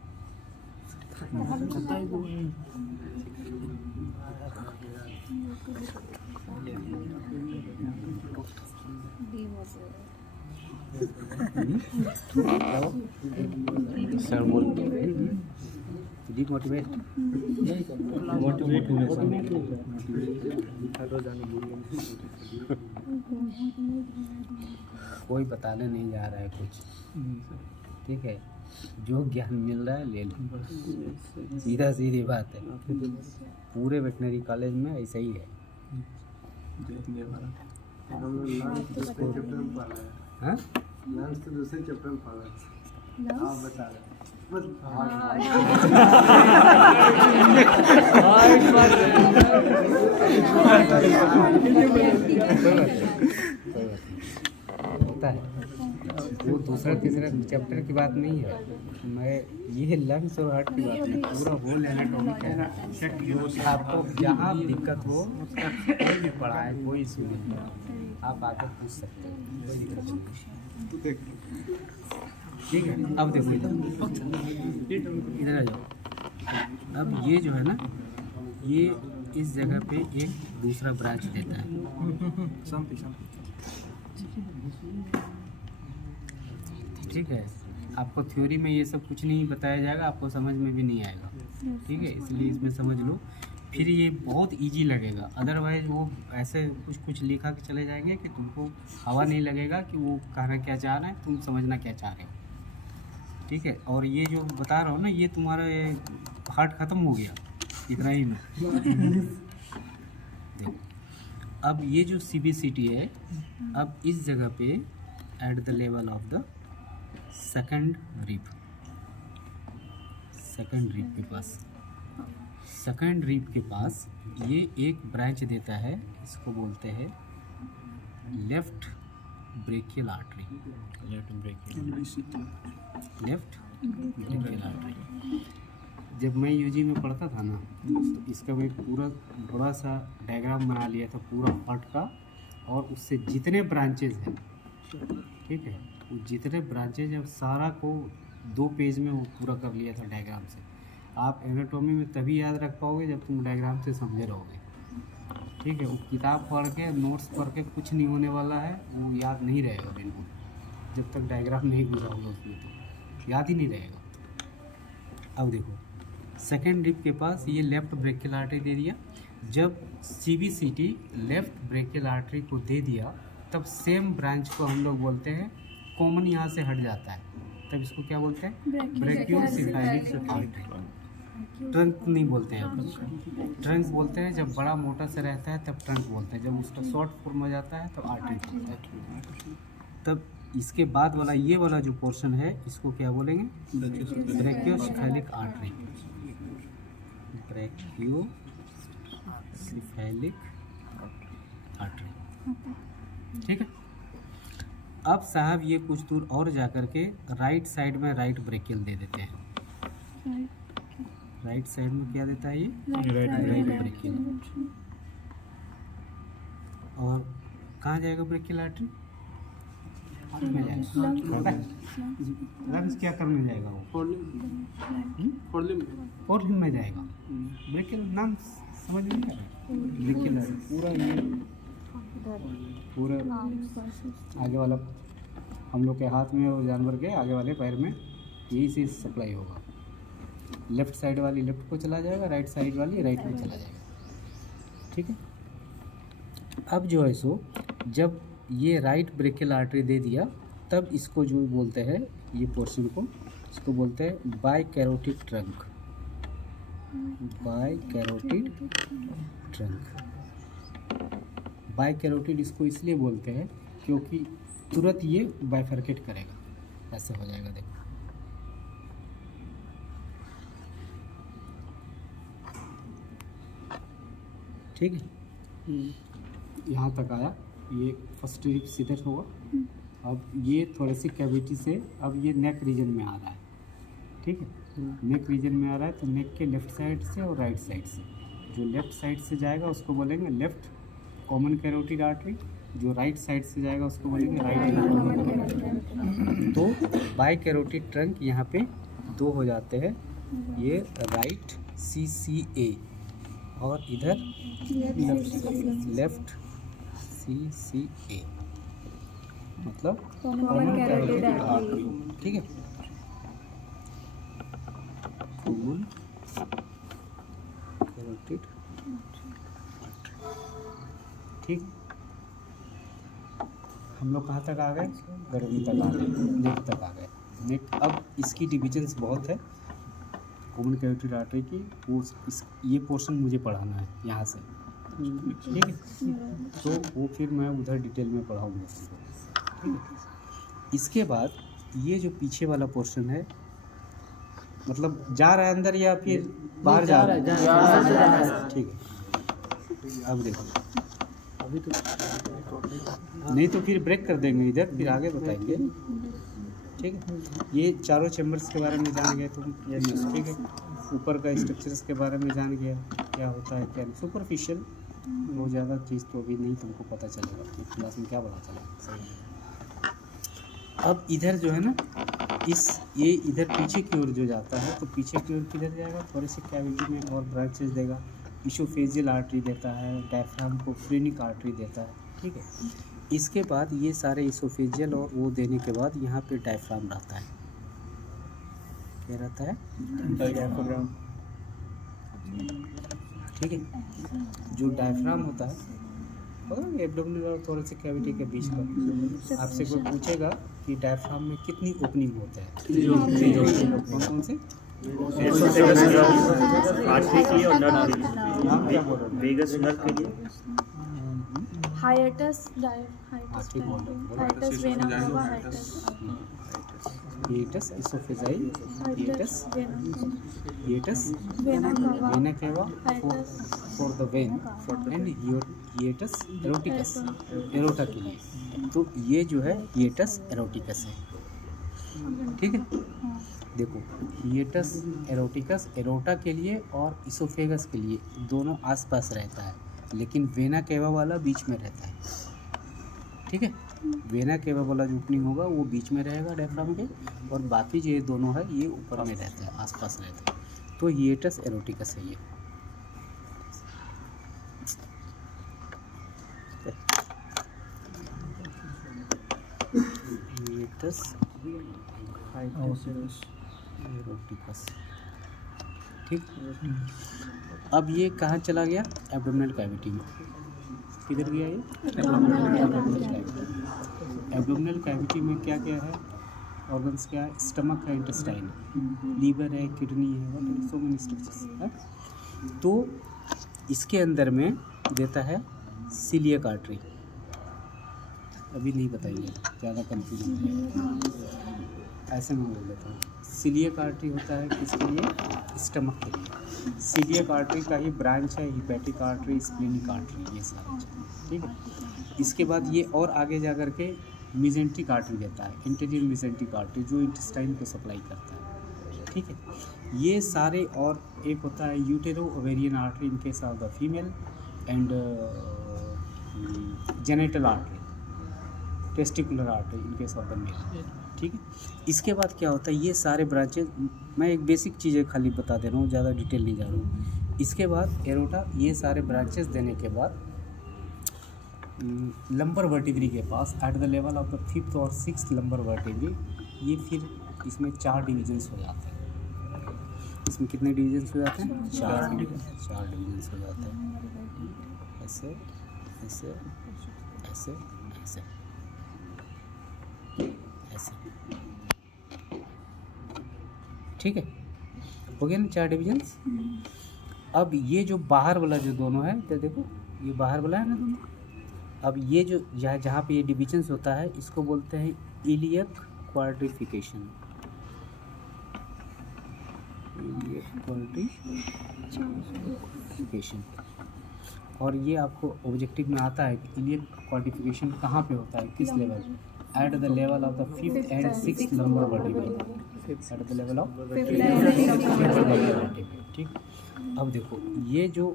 सर बोल डिमोटिवेट कोई बताने नहीं जा रहा है कुछ। ठीक है, जो ज्ञान मिल रहा है ले लो, सीधा सीधी बात है। पूरे वेटनरी कॉलेज में ऐसा ही है। हाँ? दूसरे चैप्टर में पढ़ा आप बता रहे होता है, वो दूसरा तीसरा चैप्टर की बात नहीं है, मैं ये लंग्स और हार्ट की बात है। पूरा होल एनाटॉमिक है। आपको जहाँ दिक्कत हो कोई भी पढ़ा है, कोई इशू नहीं है, आप आकर पूछ सकते हैं, कोई दिक्कत नहीं। ठीक है। अब देखो इधर आ जाओ। अब ये जो है ना, ये इस जगह पे एक दूसरा ब्रांच देता है। ठीक है। आपको थ्योरी में ये सब कुछ नहीं बताया जाएगा, आपको समझ में भी नहीं आएगा। ठीक है, इसलिए इसमें समझ लो, फिर ये बहुत इजी लगेगा। अदरवाइज वो ऐसे कुछ कुछ लिखा के चले जाएंगे कि तुमको हवा नहीं लगेगा कि वो कहना क्या चाह रहे हैं, तुम समझना क्या चाह रहे हो। ठीक है। और ये जो बता रहा हूँ ना, ये तुम्हारा ये हार्ट ख़त्म हो गया इतना ही में। देखो, अब ये जो CBCT है, अब इस जगह पे eight the level of the second rib के पास ये एक ब्रांच देता है, इसको बोलते हैं लेफ्ट ब्रेकियल आर्टरी। जब मैं यूजी में पढ़ता था ना, तो इसका मैं पूरा बड़ा सा डायग्राम बना लिया था पूरा हार्ट का, और उससे जितने ब्रांचेज हैं, ठीक है, वो जितने ब्रांचेज हैं सारा को 2 पेज में वो पूरा कर लिया था डायग्राम से। आप एनाटॉमी में तभी याद रख पाओगे जब तुम डायग्राम से समझे रहोगे। ठीक है। वो किताब पढ़ के नोट्स पढ़ के कुछ नहीं होने वाला है, वो याद नहीं रहेगा बिल्कुल, जब तक डायग्राम नहीं घुसाओगे उसमें तो याद ही नहीं रहेगा। अब देखो, सेकेंड रिब के पास ये लेफ्ट ब्रेकियल आर्टरी दे दिया। जब CBCT लेफ्ट ब्रेकियल आर्टरी को दे दिया, तब सेम ब्रांच को हम लोग बोलते हैं कॉमन, यहाँ से हट जाता है। तब इसको क्या बोलते हैं? Brachiocephalic artery. ट्रंक नहीं बोलते हैं हम, ट्रंक बोलते हैं जब बड़ा मोटा से रहता है तब ट्रंक बोलते हैं, जब उसका शॉर्ट फॉर्म हो जाता है तो आर्टरी बोलते हैं। तब इसके बाद वाला ये वाला जो पोर्शन है इसको क्या बोलेंगे? Brachiocephalic artery. ब्रैकियोसेफेलिक आर्टरी, ठीक है। अब साहब ये कुछ दूर और जा कर के राइट साइड में राइट ब्रेकियल दे देते हैं। राइट साइड में क्या देता है ये? Right brachial. और कहाँ जाएगा ब्रेकियल आर्टरी? हाथ में जाएगा। लंग्स क्या करने जाएगा वो? फोर में जाएगा। ब्रेकियल नाम समझ में नहीं आ रहा? ब्रेकियल आर्टरी पूरा आगे वाला हम लोग के हाथ में और जानवर के आगे वाले पैर में यही से सप्लाई होगा। लेफ्ट साइड वाली लेफ्ट को चला जाएगा, राइट साइड वाली राइट में चला जाएगा, ठीक है। अब जो है सो जब ये राइट ब्रेकियल आर्टरी दे दिया तब इसको जो बोलते हैं ये पोर्शन को, इसको बोलते हैं बाइकैरोटिड ट्रंक। बाइकैरोटिड ट्रंक। बाइकैरोटिड इसको इसलिए बोलते हैं क्योंकि तुरंत ये बाइफरकेट करेगा, ऐसे हो जाएगा। देखो ठीक है, यहाँ तक आया। ये फर्स्ट रिब सीधे होगा। अब ये थोड़े सी कैविटी से अब ये नेक रीजन में आ रहा है, ठीक है। नेक रीजन में आ रहा है तो नेक के लेफ्ट साइड से और राइट साइड से, जो लेफ्ट साइड से जाएगा उसको बोलेंगे लेफ्ट कॉमन कैरोटिड आर्टरी, जो राइट साइड से जाएगा उसको बोलेंगे राइट कैरोटिड। तो बाइकैरोटिड ट्रंक यहाँ पे दो हो जाते हैं, ये राइट CCA और इधर लेफ्ट CCA, मतलब कॉमन कैरोटिड आर्टरी, ठीक है। कॉमन कैरोटिड, ठीक। हम लोग कहाँ तक आ गए? गर्दन तक आ गए, नेक तक आ गए। नेक अब इसकी डिविजन्स बहुत है कॉमन कैरोटिड आर्टरी की। वो ये पोर्शन मुझे पढ़ाना है यहाँ से, ठीक है। तो वो फिर मैं उधर डिटेल में पढ़ाऊँगा, ठीक है। इसके बाद ये जो पीछे वाला पोर्शन है, मतलब जा रहा है अंदर या फिर बाहर जा रहा है? ठीक है। अब देखो, अभी तो नहीं तो फिर ब्रेक कर देंगे इधर, फिर आगे बताएंगे, ठीक है। ये चारों चैम्बर्स के बारे में जान गए तुम, ठीक है। ऊपर का स्ट्रक्चर्स के बारे में जान गया, क्या होता है क्या नहीं, सुपरफिशियल। वो ज़्यादा चीज़ तो अभी नहीं तुमको पता चलेगा, तो क्लास में क्या पता चलेगा। अब इधर जो है ना, ये इधर पीछे की ओर जो जाता है, तो पीछे की ओर किधर जाएगा? थोड़ी सी कैविटी में और ब्रांचेस देगा। इसोफेजियल आर्टरी देता है, डायफ्राम को फ्रेनिक आर्टरी देता है, ठीक है। इसके बाद ये सारे इसोफेजियल और वो देने के बाद यहाँ पे डायफ्राम रहता है। क्या रहता है? डायफ्राम, ठीक है। जो डायफ्राम होता है एब्डोमिनल और थोरेसिक कैविटी के बीच का, आपसे कोई पूछेगा कि डायफ्राम में कितनी ओपनिंग होता है, कौन कौन से? आर्टरी के लिए और नर्व के लिए, वेगस नर्व के लिए, hiatus vena cava, hiatus oesophagei, hiatus vena vena cava for the vein and hiatus aorticus, aorta के लिए। तो ये जो है हिएटस एरोटिकस है, ठीक है। देखो, हिएटस एरोटिकस एरोटा के लिए और इसोफेगस के लिए दोनों आसपास रहता है, लेकिन वेना केवा वाला बीच में रहता है, ठीक है। वेना केवा वाला जो ओपनिंग होगा वो बीच में रहेगा डायफ्राम के, और बाकी जो ये दोनों है ये ऊपर में रहता है, आसपास रहता है। तो हिएटस एरोटिकस है ये। हिएटस एरोटिकस, ठीक। अब ये कहाँ चला गया? एब्डोमिनल कैविटी में। किधर गया ये? एब्डोमिनल कैविटी में क्या क्या है? ऑर्गन्स क्या है, स्टमक है, इंटेस्टाइन, लीवर है, किडनी है, सो मेनी स्ट्रक्चर्स है। तो इसके अंदर में देता है सीलियक आर्टरी, अभी नहीं बताइए ज़्यादा कंफ्यूजन है, ऐसे मैं बोल देता हूँ। सीलियक आर्टरी होता है किसके लिए, स्टमक के लिए। सीलियक आर्टरी का ही ब्रांच है हिपैटिक आर्टरी, स्प्लीनिक आर्टरी, ये सारे, ठीक है। इसके बाद ये और आगे जा कर के मेसेंट्रिक आर्टरी देता है, इंटीरियर मेसेंट्रिक आर्टरी, जो इंटेस्टाइन को सप्लाई करता है, ठीक है। ये सारे, और एक होता है utero ovarian artery in case of the female, and genital artery, testicular artery in case of the male, ठीक है। इसके बाद क्या होता है, ये सारे ब्रांचेज, मैं एक बेसिक चीज़ें खाली बता दे रहा हूँ, ज़्यादा डिटेल नहीं जा रहा हूँ। इसके बाद एरोटा, ये सारे ब्रांचेस देने के बाद लंबर वर्टिब्री के पास at the level of the 5th और 6th लंबर वर्टिब्री, ये फिर इसमें 4 डिविजन्स हो जाते हैं। इसमें कितने डिविजन्स हो जाते हैं, 4 डिविजन्स हो जाते हैं, ऐसे ऐसे ऐसे ऐसे ऐसे, ठीक है, हो गया ना 4 डिविजन्स। अब ये जो बाहर वाला जो दोनों है, तो देखो ये बाहर वाला है ना दोनों। अब ये जो जहाँ पे ये डिविजन्स होता है, इसको बोलते हैं इलियक क्वाड्रिफिकेशन, और ये आपको ऑब्जेक्टिव में आता है कि इलियक क्वाड्रिफिकेशन कहाँ पे होता है, किस level, eight the level of the 5th and 6th lumbar vertebra, eight the level of 5th lumbar vertebra, ठीक। अब देखो ये जो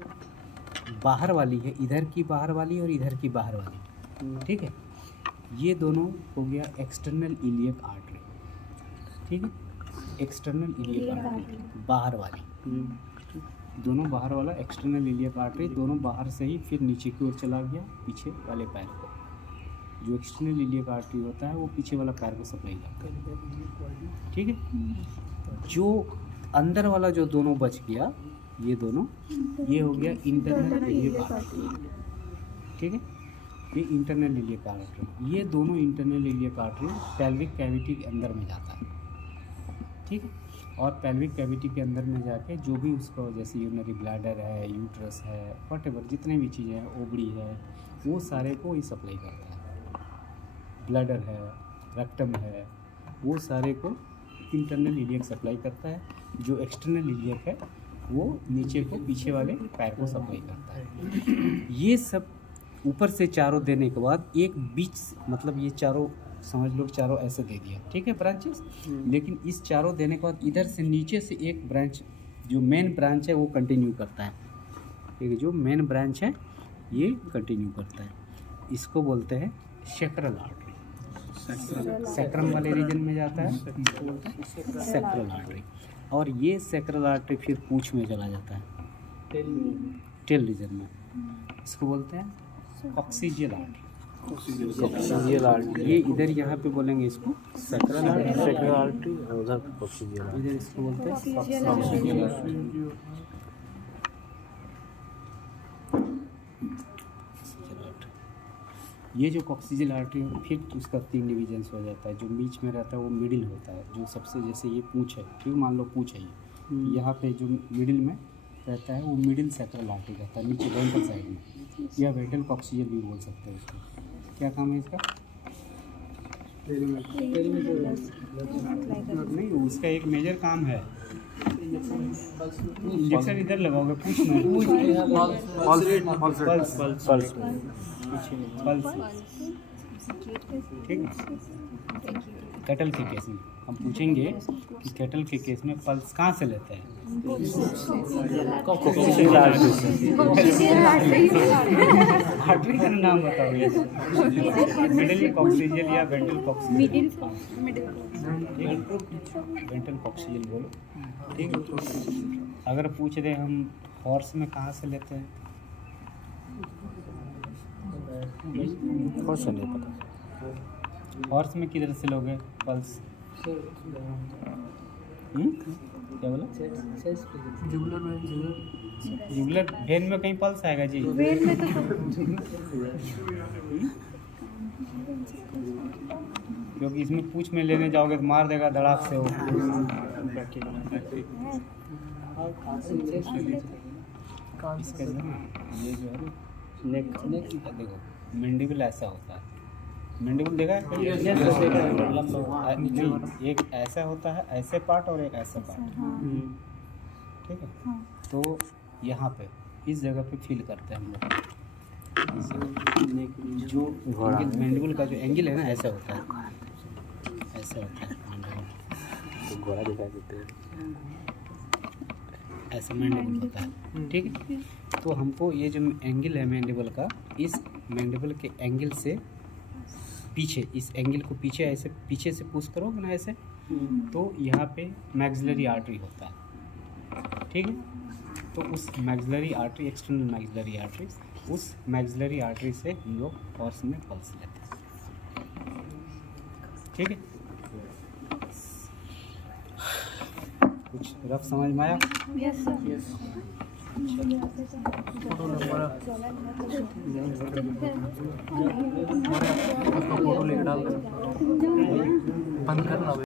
बाहर वाली है, इधर की बाहर वाली और इधर की बाहर वाली, ठीक है, ये दोनों हो गया एक्सटर्नल इलियक आर्टरी, ठीक है, एक्सटर्नल इलियक आर्टरी बाहर वाली, दोनों बाहर वाला एक्सटर्नल इलियक आर्टरी, दोनों बाहर से ही फिर नीचे की ओर चला गया पीछे वाले पैर को। जो एक्सटर्नल इलियक आर्टरी होता है वो पीछे वाला पैर को सप्लाई करता है, ठीक है। जो अंदर वाला जो दोनों बच गया, ये दोनों, ये हो गया इंटरनल इलियक आर्टरी, ठीक है, ये इंटरनल इलियक आर्टरी। ये दोनों internal iliac artery pelvic cavity के अंदर में जाता है, ठीक है, और पेल्विक कैविटी के अंदर में जाके जो भी उसको, जैसे यूरिनरी ब्लैडर है, यूट्रस है, व्हाटएवर जितने भी चीज़ें हैं, ओबड़ी है, वो सारे को ही सप्लाई करता है। ब्लैडर है, रेक्टम है, वो सारे को इंटरनल इलियक सप्लाई करता है। जो एक्सटर्नल इलियक है वो नीचे को पीछे वाले पैर को सप्लाई करता है। ये सब ऊपर से चारों देने के बाद एक बीच, मतलब ये चारों समझ लो चारों ऐसे दे दिया, ठीक है, ब्रांचेस। लेकिन इस चारों देने के बाद इधर से नीचे से एक ब्रांच, जो मेन ब्रांच है वो कंटिन्यू करता है, ठीक है, जो मेन ब्रांच है ये कंटिन्यू करता है। इसको बोलते हैं सेक्रल आर्टरी, सेक्रम वाले रीजन में जाता है, इसको बोलते हैं सेक्रल आर्टरी। और ये सेक्रल आर्टरी फिर पूंछ में चला जाता है, टेल रीजन में, इसको बोलते हैं कॉक्सिजियल आर्टरी। कॉक्सिजियल आर्टरी, ये इधर यहाँ पे बोलेंगे इसको सेक्रल आर्टरी, और उधर कॉक्सिजियल, इधर इसको बोलते हैं कॉक्सिजियल आर्टरी। ये जो कॉक्सिजियल आर्टरी है फिर उसका 3 डिविजन्स हो जाता है। जो बीच में रहता है वो मिडिल होता है, जो सबसे, जैसे ये पूंछ है, ठीक, मान लो पूंछ है ये, यहाँ पे जो मिडिल में रहता है वो मिडिल सेक्रल आर्टरी रहता है, नीचे वेंट्रल साइड में, या वेंट्रल कॉक्सिजियल भी बोल सकते हैं उसको। क्या काम है इसका? नहीं, उसका एक मेजर काम है, इंजेक्शन इधर लगाओगे पूछ में, पल्स, ठीक है। कैटल के केस में हम पूछेंगे कि कैटल के केस में पल्स कहाँ से लेते हैं? आर्टरी का नाम बताओ, मिडिल कॉक्सिजियल या वेंट्रल कॉक्सिजियल? वेंट्रल कॉक्सिजियल बोलो, ठीक है। अगर पूछ रहे हम हॉर्स में कहाँ से लेते हैं? हॉर्स नहीं पता, हॉर्स में किधर से लोगे पल्स? क्या बोला? जुगुलर वेन में कहीं पल्स आएगा जी? वेन में तो क्योंकि इसमें पूछ में लेने जाओगे तो मार देगा धड़ाक से वो। इसका जो है ये जो है नेक देखो मैंडिबल ऐसा होता है। मैंडिबल देखा है? नहीं, एक ऐसा होता है ऐसे पार्ट और एक ऐसा पार्ट, ठीक है। तो यहाँ पे इस जगह पे फील करते हैं हम लोग। जो मैंडिबल का जो एंगल है ना ऐसा होता है, ऐसा होता है मैंडिबल। घोड़ा दिखा देते हैं, ऐसा मैंडिबल होता है, ठीक है। तो हमको ये जो एंगल है मैंडिबल का, इस मैंडिबल के एंगल से पीछे, इस एंगल को पीछे ऐसे पीछे से पुश करोगे ना ऐसे, तो यहाँ पे मैक्सिलरी आर्टरी होता है, ठीक है। तो उस maxillary artery, external maxillary artery, उस मैक्सिलरी आर्टरी से हम लोग हॉर्स में पल्स लेते हैं, ठीक है। कुछ रफ समझ में आया? Yes sir. फोटो लेके डाल दो, बंद करना।